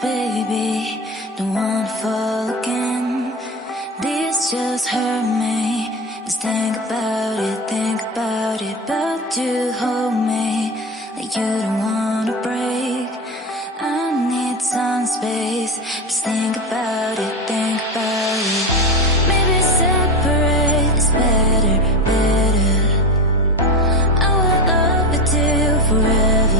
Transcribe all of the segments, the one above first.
baby, don't wanna fall again. This just hurt me. Just think about it, but you hold me like you don't wanna break. I need some space. Just think about it, Maybe separate is better, I will love you till forever.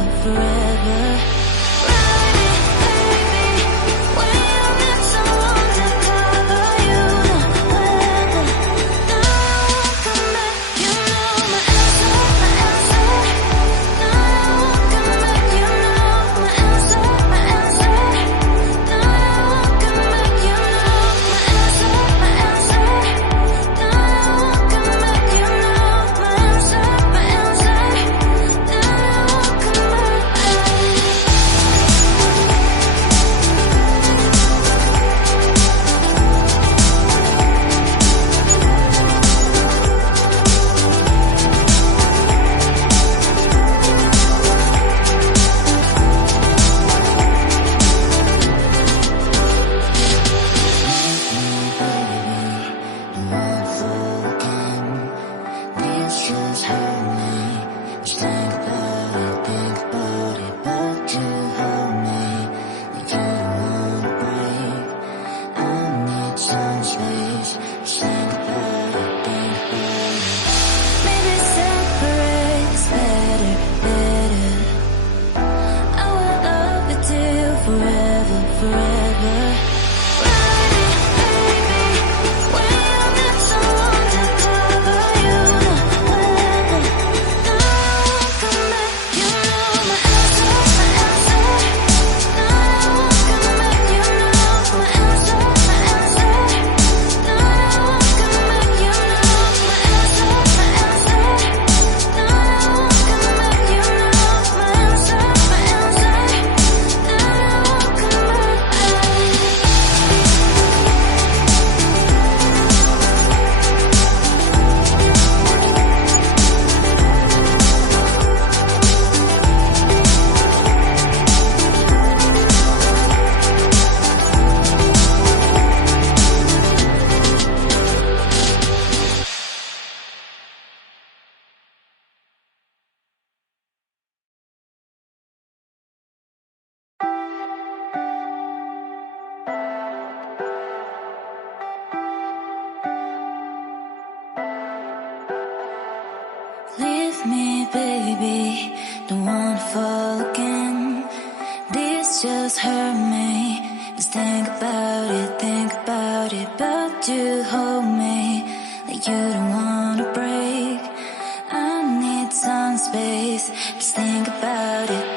Leave me, baby, don't wanna fall again. This just hurt me. Just think about it, but you hold me like you don't wanna break. I need some space. Just think about it.